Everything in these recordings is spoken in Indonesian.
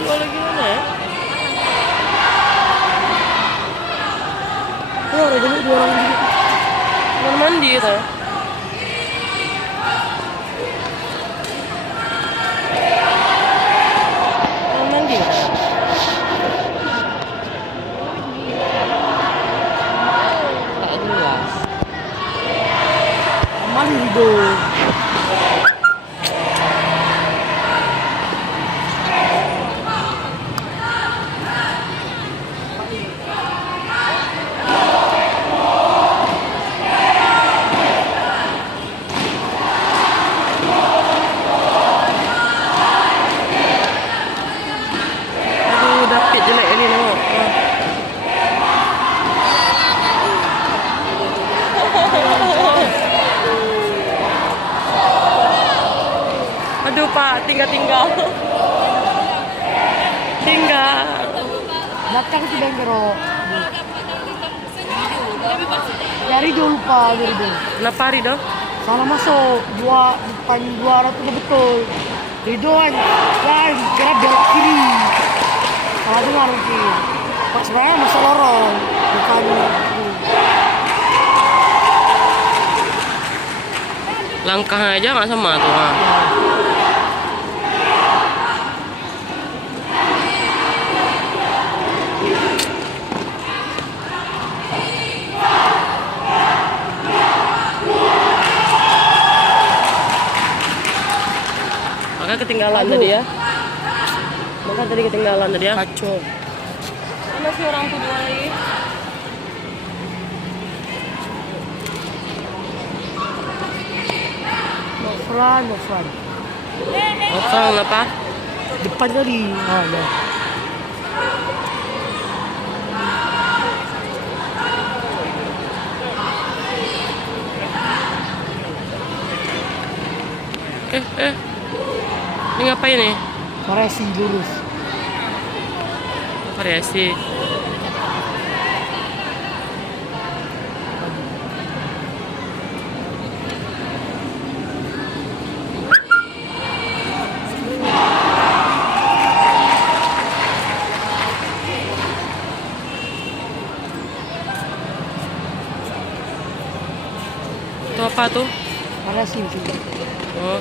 Dua lagi mana ya? Oh, ada dua orang juga. Kamar mandi itu. Kamar mandi. Tak jelas. Mandi dong. Dapit jelek ini tengok. Aduh Pak, tinggal. Tinggal. Datang si Bengkero. Dari dulu Pak, dari dulu. Kenapa Rido? Salah masuk, depan 200 betul. Ridoan, kan kira belok kiri. Salah dengar mungkin. Pak sebenarnya masuk lorong, bukan itu. Langkah aja nggak sama tuh. Ha. Maka ketinggalan tadi ya. Maka tadi ketinggalan tadi ya. Kacau. Masih orang tuh dua lagi. Nofran. Orang apa? Depan tadi. Ada. Ini ngapain nih? Variasi lurus. Variasi. Itu apa tuh? Variasi sih. Oh.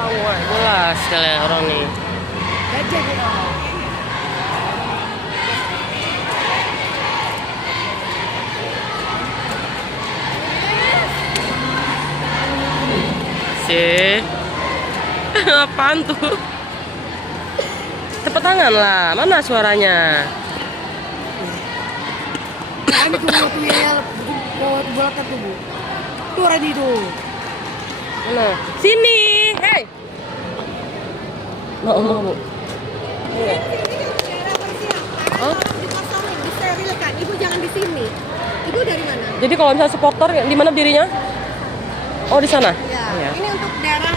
Tahu jelas kalian orang nih. Gajah dia. Apaan tuh? Tepuk tangan lah, mana suaranya? Kami tunggu bola tuh Bu. Tuh ready tuh. Mana? Sini, hei. Mau Bu. Iya. Oh? Disterilkan, Ibu jangan di sini. Ibu dari mana? Jadi kalau misalnya supporter di mana berdirinya? Oh, di sana. Ya, Iya. ini untuk daerah